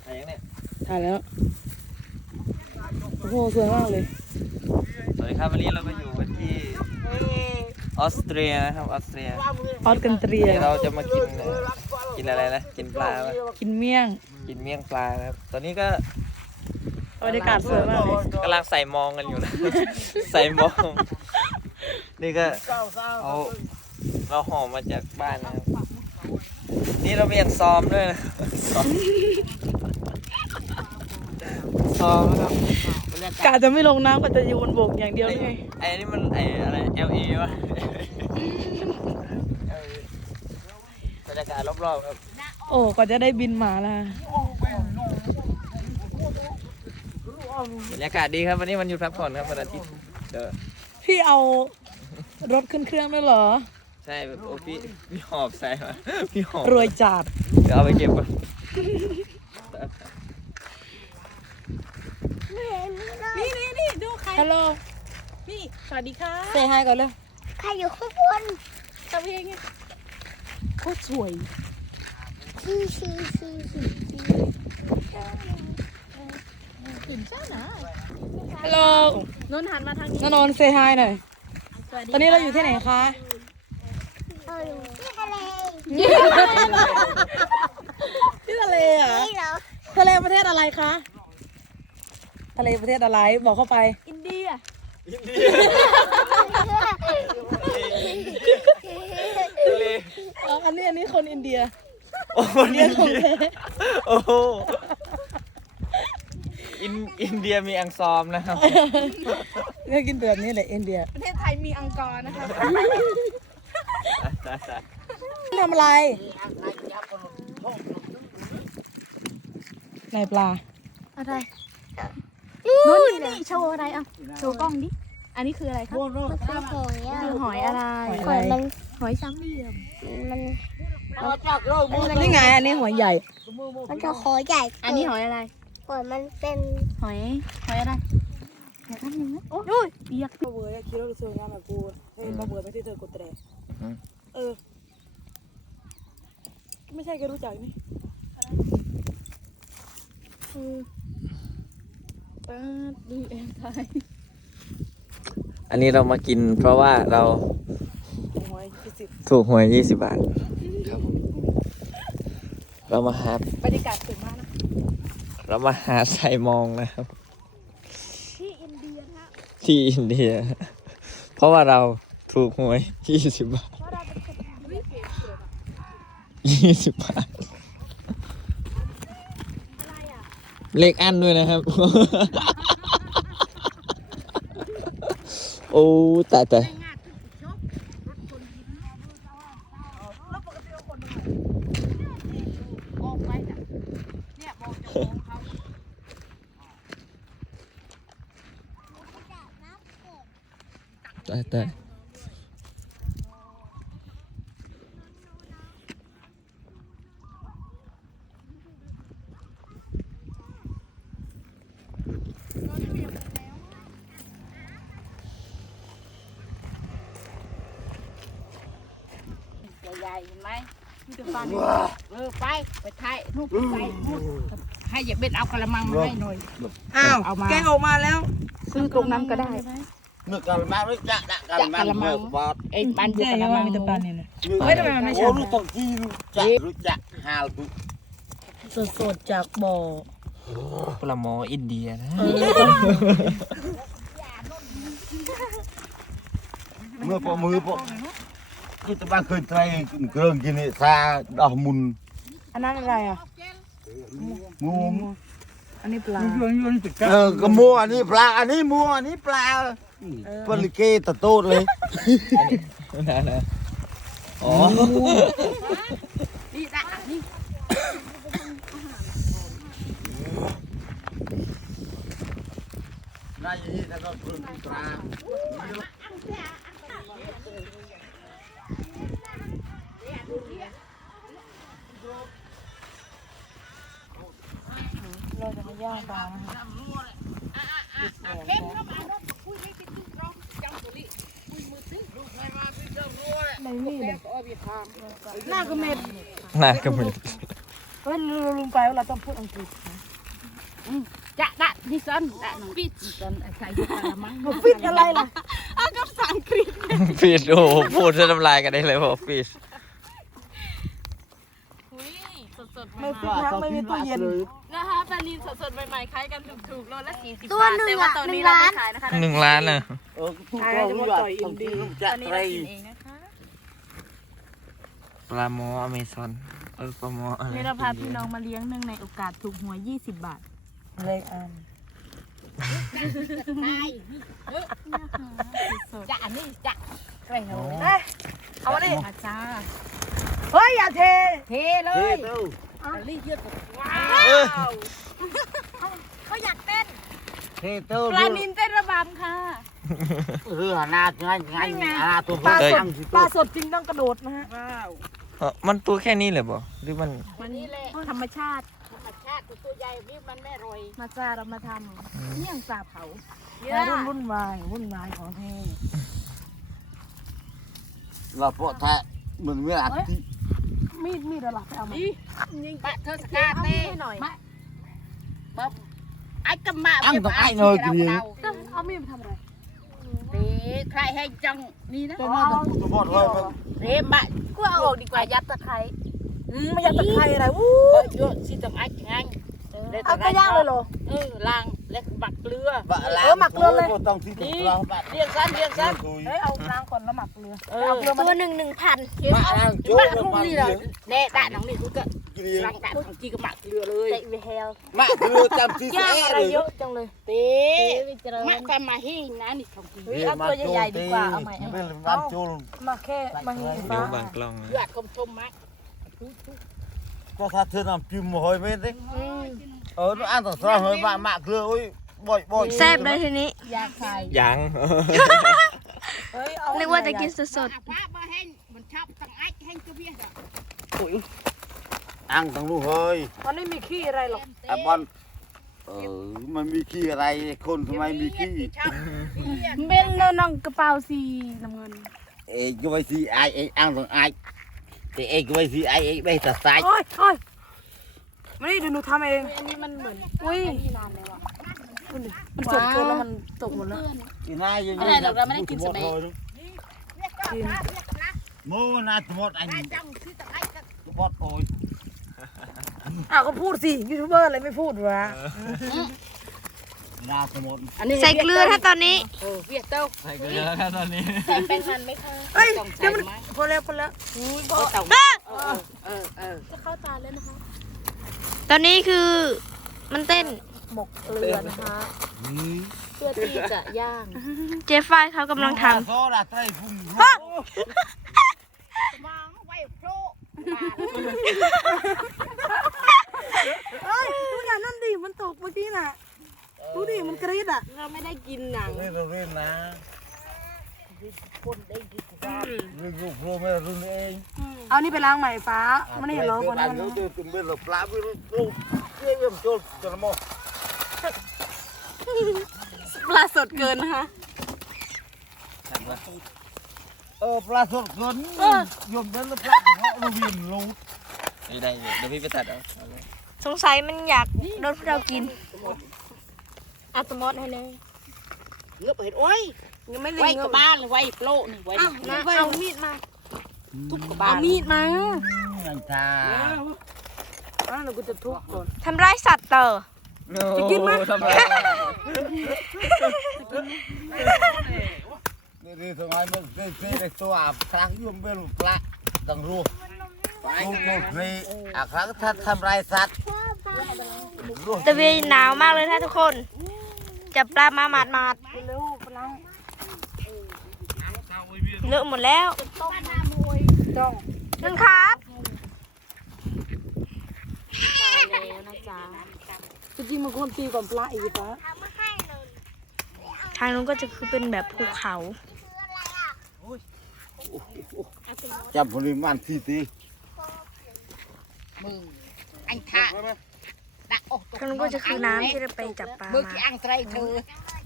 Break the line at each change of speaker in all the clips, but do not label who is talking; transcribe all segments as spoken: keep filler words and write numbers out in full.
ถ่ายยังเนี่ย
ถ่ายแล้วโอ้โหสวยมากเลย
สวัสดีครับวันนี้เราก็อยู่กันที่ออสเตรียนะครับออสเตรีย
ออสกันเตรีย
เราจะมากินกินอะไรนะกินปลาปะ
กินเมี่ยง
กินเมี่ยงปลาครับตอนนี้ก็
บรรยากาศสวยมากเลย
กำลังใส่มองกันอยู่นะ ใส่มอง นี่ก็เอาเราห่อมาจากบ้านนะครับนี่เรามีอันซอมด้วยนะซอมซอมนะครับ
กะจะไม่ลงน้ำก็จะอยู่บนบกอย่างเดียว
ไอ้
เลย
ไอ้นี่มันไอ้อะไร แอล เอ วะ บรรยากาศรอบๆครับ
โอ้ก็จะได้บินมาละ
บรรยากาศดีครับวันนี้วันหยุดพักผ่อนครับวันอาทิตย์เด้อ
พี่เอารถขึ้นเครื่องด้วยเหรอ
ใช่แบบโอ้พี่พี่หอบใส่มาพี่หอบ
รวยจัด
เดี๋ยวเอาไปเก็บก่อน
นี่นี่นี่ดูใครฮัลโหลพี่สวัสดีค่ะเซฮายก่อนเลย
ใครอยู่ข้างบน
ทำเพลงไงโคตรสวย
ชีชีชีชีชี
ตื่นเช้านะฮัลโหล
นนท์หันมาทางนี้
นนท์เซฮายหน่อย
สวัสดี
ตอนนี้เราอยู่ที่ไหนคะ
เราอยู่ที่ทะเล
ที่ทะเลเหรอ
นี่เหรอ
ทะเลประเทศอะไรคะทะเลประเทศอะไรบอกเข้าไป
อินเดีย
ทะเล
อ๋ออันนี้อันนี้คนอินเดีย
โอ้โห
เรียกของแท้
โอ้โหอินอินเดียมีอังซอมนะครับ
เรียกกินแบบนี้แหละอินเดีย
ประเทศไทยมีอังกอร์นะคะ
ทำอะไรไหนปลา
อะไรนนท์นี่นี่โชว์อะไรอ่ะโชว์กล้องดิอันนี้คืออะไรคะ
มันคือหอยอ่ะ
คือหอยอะไร
หอยมัน
หอยสามเหลี่ยม
มัน
นี่ไงอันนี้หัวใหญ่
มันจะหอยใหญ่
อันนี้หอยอะไร
หอยมันเป็น
หอยหอยอะไรหอยข้างหนึ่งนะโอ้ยเปียก
ปลาเบื่อคิดว่าสวยงามแบบกูเฮ้ยปลาเบื่อไม่ที่เธอกดแตรเออไม่ใช่แกรู้จักนี่เออ
ป้าดูเองไทย
อันนี้เรามากินเพราะว่าเรา
หวยยี่สิบ
ถูกหวยยี่สิบบาทครับผมเรามาหา
บรรยากาศสวยมากนะ
เรามาหาใส่มองนะครับ
ที่อินเดียนะ
ที่อินเดีย เพราะว่าเราถูกหวยยี่สิบบาท
เพราะเราเป็นคนวิเศษสุด
ยี่สิบบาท
อะไรอ่ะ
เลขอันด้วยนะครับ โอ้ตายตาย
งานขึ้นชกรถคนยิ้มแล้วปกติเอาคนตรงไหนออกไปน่ะเนี่ยบอกจะมองเขา
ตายตาย
ใหญ่ๆเห็นไหมมีแต่ฟันเออไปไปถ่ายรูปไปนู่นให้อย่าเบ็ดเอากระมังมาให้หน่อย
อ้าว
เอามา
แกงออกมาแล้ว
ซื้อตรงนั้นก็ได้
nước cà mau nó chặt đã cà
Chặt
mau
calamari.
mở bọt
ไอ้บ้านเดียว
ใช่
กัน
ว่า
ละ
มีแต่ปลา
มั้ง
เนี่ยนะ
nước
Ôi, đâu mà nó
ô
chặt.
nó tao chi luôn chặt nó chặt hào tụ
สดๆจากบ่อ
ปลาหมออินเดียนะ
mưa po mưa po cái tao ban khơi trai cường kia này xa đỏ mùn
อันนั้นอะไรอ่ะ
mua
อันนี้ปลา
ờ cái mua anh ấy pla anh ấy mua anh ấy pla phân lịch kê tao tốtเลย
นะนะอ๋อ
นี่ได้นี่
này gì tao có cường tra
เราจะมาย่างปลานะคะ
เข้มเข้ามาเนาะคุยให้ติดตึ้งร้องจังตัวนี้คุยมือซึ้ง
ในนี่เลย
ก็เอาไปทาง
หน้ากระเม็ด
หน้ากระมิด
เฮ้ยเราลืมไปว่าเราต้องพูดอังกฤษนะ
จะดะดิฉันดะน้องปิดดิฉันใส่กระมัง
ปิดอะไรล่ะ
เอากับสังกฤษ
ฟิชโอ้โหพูดจะทำลายกันได้เลยบอกฟิช
สดๆ
ไม่
ให
ฟิ
ม่
ตนะไม่มีตู้เย็น
ๆนะคะปลานินสดๆใหม่ๆขายกันถูกๆโลละสี่สิบ
ตัว
บาท
หนึ่ง
แต่ว่า
อะ
ตอน
หนึ่
นี้
ง
เรา
ล้า
ไม่
น
ขายนะคะ
หนึ่งล้านน่ะ
เออทุก
ขาย
คน
จะหมด
อยาก
ต่อยอินดี
จะ
ตอนนี้
ไตร
เรากินเองนะคะ
ปลาโมอเมซอนเออปลาโมอะไร
นี่เราพาพี่น้องมาเลี้ยงเนื่องในโอกาสถูกหวยยี่สิบบาท
เลขอัน
จะอันนี้จะใครเหรอ
เอาดิ
อาจารย์
เฮ้ยอย่าเท
เทเล
เฮ้
ย
ยเต้า
รีบเยอะกว่าว้า
เออ
วเขาอยากเต้น
เฮ้ยเต้า
ปลานินเต้นระบำค่ะ
เรือหาหน้าง่ายง่ายหาตัว
ปลาสด
ตั้งสิ
ปลาสดจริงต้องกระโดดนะฮะ
ว้าว
เออมันตัวแค่นี้เลยบ่หรือมัน
วันนี้แหละธรรมชาติธรรมชาติตัวใหญ่นี่มันไม่รอยมาจ้าเรามาทำเนี่ยงปลาเผาเย
วัยรุ่น
อะ
วุ่นวายวุ่นวายของแท้
เราเพาะแท้เหมือนเมื่ออาทิตย์
มีดมีดอะไรไปเอามา
นี่ยิงปะเธอสกาเต้หน่อยบ๊อบไอ้กำมา
อังต้องไอ้หน่อยกิน
เอามีดมาทำอะไร
เต้ใครให้จังนี่นะ
ตัวนั้นต้องตัวบอดเลย
เต้บะกูเอาออกดีกว่ายัดตะไคร้
อืมไม่อยากตะไคร้อะไรวู้
เบิดเยอะสิต้องไอ้งัน
เอาก็ย่างเลยเหรอ
เออล้างและบักเกลือ
ต้องที่ตัวเราแบบ
เรียงสั้นเรียงสั้น
เฮ้ยเอาล้างก่อนแล้วหมักเกลือ
เออ
เอาเกลือมา
ตัวหนึ่งหนึ่งพัน
มาล้างโจ้
บัก
มา
ทุ่ง
มา
นี่
เลี้
เลย ยแน่ด่าน้องนี่กูก็
กินเลี้ย
ล้าง งด่าของกีกับบักเกลือเลย
เตะวิเฮล
มาเรือจำที่
ย่าง
แท้
อะไร
เลย
เยอะจังเลย
เต้
วิจาร
มาตามมาให้นะนี่ของกี
เฮ้ยเอาตัวใหญ่ๆดีกว่าเอาใหม่เอาใหม่
เป็นน้ำโจ้
มาแค่มาเห็น
เดี๋
ฟ้า
ยวบางกล้องนะ
เลือดคมชมมาก
ก็ถ้าเธอทำจิ้มหอยไม่ได้เอออันต่อสระหอยมาหมักเรือโอ้ยบ่อยบ่อย
แซ่บเลยทีนี้
ยาคาย
ยัง
เฮ้ยเอา
นึกว่าจะกินสด
พระบ่แห้งมันชอบตั้งไอ้แห้งก็เพี้ยจ้ะ
อังต้องรู้เฮ้ย
ๆมันไม่มีขี้อะไรหรอก
ไอ้บอลเออมันมีขี้อะไรคนทำไมมีขี้
ชอบ
เบนน้องกระเป๋าสีน้ำเงิน
เอ้ก็ไปสิไอ้ไอ้อังต้องไอ้แต่เอ้ก็ไปสิไอ้ไอ้ไม่ตัดสาย
โอ้ยโอ้ยมานี่เดี๋ยวหนูทำเอง
อันนี้มันเหมือน
อุ้ย
นานแล้วอ่ะ
ดูดิมันสดเกินแล้วมันตกหมดแล้ว
กินอะไรยัง
อะไรหรอกเราไม่ได้กินสมัย
กิน
โม่น่าจะหมดไอ้
จังคือตั้งไอ้ก็
บอดโอย
อ้าวก็พูดสิยูทูบเบอร์อะไรไม่พูดวะ
น่าจะหมด
ๆ ใส่เกลือถ้าตอนนี้
เออเวียดเต้า
ใส่เกลือแล้วตอนนี้
ใส่แป้งมันไหมคะ
เอ้ยเดี๋ยวมันพอแล้วพอแล้ว
อุ้ยบ่เต่าเออเออเออจะเข้าจานแล้วนะคะ
ตอนนี้คือมันเต้น
หมกเกลือนะคะ
เพื่อที่จะย่าง
เจฟฟ้ายเขากำลังท
โซ่ดาไตรพุ่ง
มองไว้โผล่
เอ้ยดูอย่างนั้นดิมันตกเมื่อกี้น่ะดูดิมันกรี๊ดอ่ะ
เราไม่ได้กินหนัง
เล่นเราเล่นนะ
คนได้กินว่า
เรื่องลูกโรไม่รุ่นเอง
เอานี่ไปล้างใหม่ฟ้ามันเห็นเหรอคน
นั้
นั้น น
เราเจอตุ่มเป็นเราปลาไปลูกเกี่ยวโจรจนหมด
ปลาสดเกินนะคะ
เออปลาสดเกินยมเป็นปลาเขาเราเวียนลูก
ไม่ได้เดี๋ยวพี่ไปตัดเอา
ำสงสัยมันอยากโดนพวกเรากิน
อาตมอดให้เลยเงือบเห็นโอ้ย
ยังไม่
ไว้
ลิง
กับบ้านเลยไว้โปรนี่ไว้
อ้าวนะเอามีดมา
ทุบกับบ้า
เอา
น
มีดมา
นันทา
อ้าวเดี๋ยวกูจะทุบก่อน
ทำร้ายสัตว์เตอ
จะกินไหม
ทำไม
นี่นี่ทำไมมันเซ่เซ่ตัวอาบครั้งยมเป็นปลาต้องรู้ลูกลูกนี่อ่ะครั้งถ้าทำลายสัตว์
ตะเวีหนาวมากเลยท่านทุกคน จับปลามาหมาดมาด
เร็วไปล้าง
ๆเลอะหมดแล้ว
จ้อง
นึงครับ
แล้วนะจ๊ะ
จริงๆมันควรตีก่อนปลาอีกฟ้า
ทางนู้นก็จะคือเป็นแบบภูเขา
จับผลิมันที่ตี
มืออันท่าดักโอ้
ทางนู้นก็จะคือน้ำที่เราไปจับปลา
มือ
มา
ที่อังไตรเธอ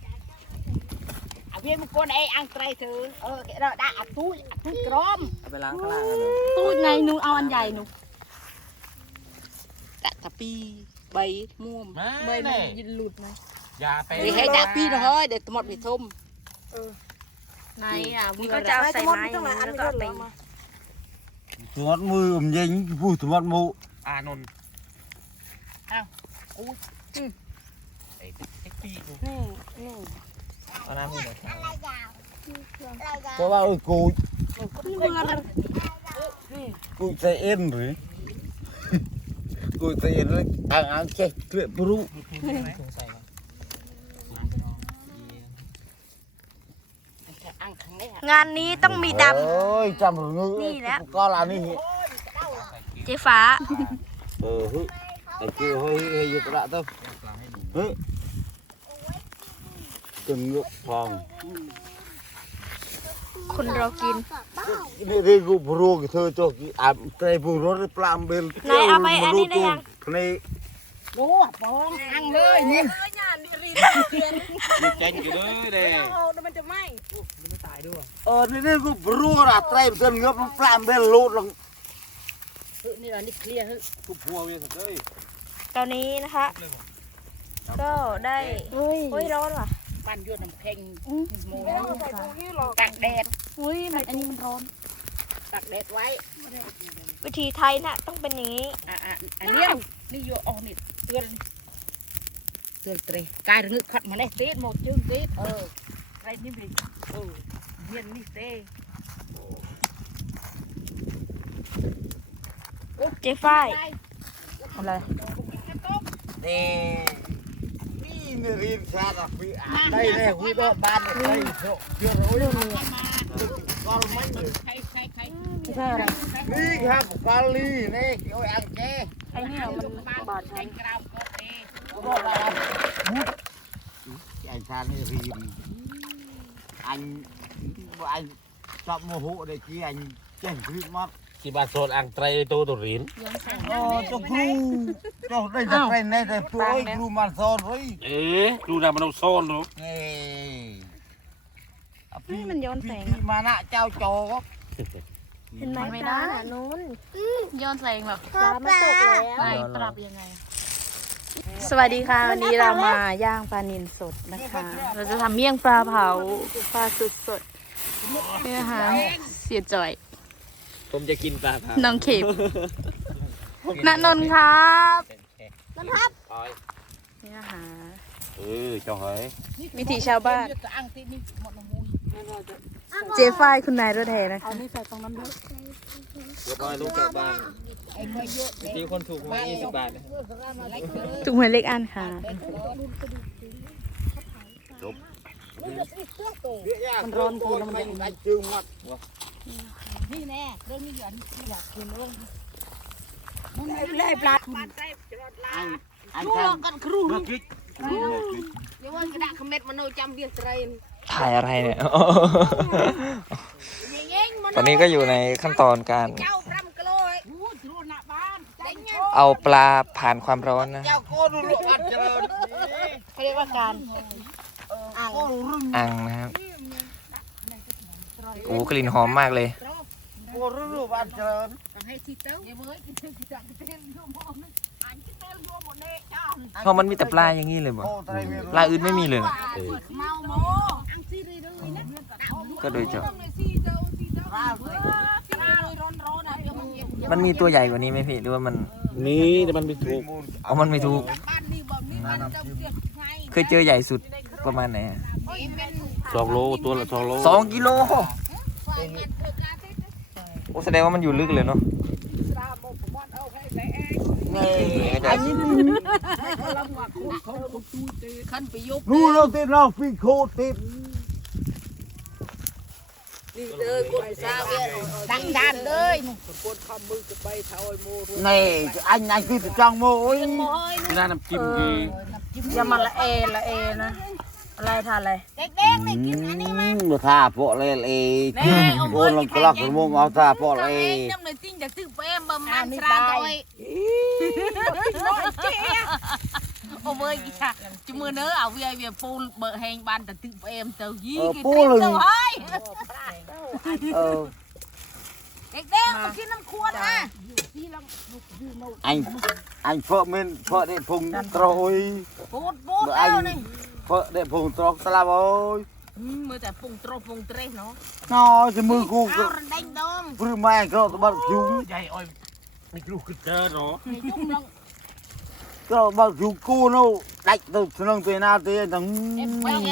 เอาเวียนมุกคนไอ้อังไตรเธอเออเราได้อัดตุ้ยอัดตุ้ยกรอม
เอาไปล้างข้างล่างกันเลย
ตู้ไงหนูเอาอันใหญ่หนูตะตะปีใบม่วงใบมันยินหลุดไหม
อย่าไป
ไปให้ด่าพี่นะเฮ้ยเดี๋ยวหมดไปทุ่ม
ไหนอ่ะนี่ก็จะเอาใส่ไม้อย่างนี้แล้วก็เอาตี
ตัวมือผมยิงพูดตัวมืออานนท์
ไอ้เอ็กปีดู
นี่นี่
เอาน้ำให้หน่อยครับ
เพราะว่าเออกู
นี่มันอะไรนี่
กูใส่เอ็นหรือกูใส่เอ็นเลยอ่างอ่างเจ๊เกลือปรุ
ถุงใส่ก่อน
อังขังได้
งานนี้ต้องมีด
เอ้ยจำหรือ
นี่แหละ
ก็ลานี่
ำเจ๊ฟ้า
เออเฮ้ยไอ้เกลือเฮ้ยเฮ้ยหยุดละเต้าเฮ้ยจนงุกฟอง
คนเรากิน
นี่เรื่องกูปรุกี่เธอจอกอ่ะใจปรุรถปลามเบล
ไหนเอาไปอันนี้ได้ยัง
นี่
โอ้ปองอังเลยนี่
เอ้ยหยาดนี่รีบเปลี่ยน
เจ๊งกี่เลยเด้
โอ้เดี๋ยวมันจะไหม้
เออนี่เรื่องกูปรุอะใจเส้นเงือบปลามเบลลูดลง
นี่เรานี่เคลียร์
กูพัวเวียนเลย
ตอนนี้นะคะ ก็ได้
เฮ้ย
โอ้ยร้อนว่ะ
บ้านยวนน้ำแข็งโม
ไม่ต้องใส่ถุงนี่หรอก
ตากแดด
อุ้ยมันอันนี้มันร้อน
ตากแดดไว้
วิธีไทยน่ะต้องเป็นอย่างนี้
อ่ะอ่ะอันนี้นี่โยออกนี่เตือนเตือนเตะกายรึกขัดมาได้เตะหมดจึงเตะเออไรนี่ดิเออเย็นนี่เตะ
เจ๊ฝ้าย
อะไร
นี่นี่นี่เรียนชาติปีอ่านได้เลยคุยดอกบ้านเลยเชื่อรู้เลยก็มันเลย
ใครใครใคร
ไม่ใช่อะไร
นี่ครับกาลีนี่โอ้ยอังเจ
ไอ้เนี่ยมันบาดฉัน
กราวก็เตะ
ก็ได้มุดไอ้ชานี่เรียนอันอันชอบโมโหเด็กที่อันเจ๋งคริสต์มาส
ที่บ้านโซนอังไตรตัวตัวริน
โอ้เจ้าครูเจ้าได้จะเป็นในแต่ตัวไอ้ครูมันสอนเฮ้ย
เอ๊ะดูนะมันต้องโซนหรอ
นี่
นี่มันย้อนแสง
พี่มานะเจ้าโจก็
เห็นไหมปลาน่ะนู้น
ย้อนแสงหรอ
ปลามันตกแล้ว
ไปปรับยังไง
สวัสดีค่ะวันนี้เรามาย่างปลานิลสดนะคะ เราจะทำเมี่ยงปลาเผาปลาสดสดๆนี่นะคะเสียจ่อย
ผมจะกินปลาเผา
น้องเข็บณนนท์ครับ นี่นะคะ
เออเจ้าเฮ้ย
วิถีชาวบ้าน
อังตีนี่หมดมุย
เจฝ้ายคุณนายรถแห่นะคะ
เรียบร้อยลูกกลับบ้าน
ไอ้คอยเยอะ
มีคนถูกมายี่สิบบาทนะ
จุกหวยเล็กอันค่ะ
มันร้อนกูแล้วมันได้จึงมัด
นี่แน่เรื่องนี้อย่าอยากกินเรื่อง
ไล่ปลา
บ้านใต้จรดลา
อัน
ครู
ท
กันครู
ำเมื่อกี้
อย่าว่ากระดาษคอมเมนต์มโนจำเบียร์เตรน
ถ่ายอะไรเนี่ย
ยิงยิงมโน
ตอนนี้ก็อยู่ในขั้นตอนการ
เจ้าพรำกะโลยอู้ทรูหน้าบ้านเจ้า
เอาปลาผ่านความร้อนนะ
เจ้าโคตรรู้อัดเจริญ
เขาเรียกว่าการ
โคตรรู้
อังนะครับโอ้กลิ่นหอมมากเลย
โคตรรู้อัดเจริญ
ให้ทีเต้าอย่าเว้ยกินเต้ากินเต้ากินเต้าโยมพ่อนึงอ่านกินเต้าโยมหมดเลยเจ้า
เพราะมันมีแต่ปลาอย่างนี้เลยบ่
โคตรไทยมี
ปลาอื่นไม่มีเลยเหรอ
เมาโมอังซีรีเลยนะ
ก็โดยเฉพาะ
ซีเต้าซีเต้าซีเต้าร้อนร้อนอ่ะเดี๋ยวมันเย็น
มันมีตัวใหญ่กว่านี้ไหมพี่หรือว่ามัน
นี่แต่มันไม่ถูก
เอามันไม่ถูก
บ้านนี่บอกนี่มันจะเกิดไง
เคยเจอใหญ่สุดประมาณไหนอะ
โอ้ยเป็น
สองโลตัวละสองโล
สองกิโล
ไฟเงินเกิดการเทศ
โอ้แสดงว่ามันอยู่ลึกเลยเนาะ
ตาโมผมว่าเอาให้ใส่เอง
นี่อันนี้
ขันไปยก
รู้เราติดเราฟิโคติด
ดังดานเลย
นี่อันนั้นคือจังโมย
ที่ร้านน้ำจิ้มดี
อย่ามาละเอละเอนะอะไรทานอะไร
เด็กๆไม่กินอันนี้มั้ย
มาท่าพวกเลยเองโอนลงกลักกระมงเอาท่าพวกเลย
น้ำเลยติ้งจากตึกไปเอ็มบำมันสระตัวโอ้เว้ยกี่ค่ะจมือเนื้อเอาเวียเวียปูเบอร์แหงบานแต่ตึกไปเอ็มเตายี่กี่ตึกเตาเฮ้ย
เออ
เด็กๆมากินน้ำขวดนะ
anh anh phợ mình phợ để phùng trôi
ปูดปูด
bữa
แล้ว
anh
นี่
phợ để phùng trôi ta làm ơi
มือแต่ปุงโตรปุงเตรเนาะ
nó cái mưa cô
เอารันเด้งดง
vừa mai cái nó bắt chúng
ใหญ่อ้อยไม่รู้คือเจอเนาะ
ในจุ่มลง
cái nó bắt chúng cô nó đánh từ từ từ nào tới thằng
เอ็มไป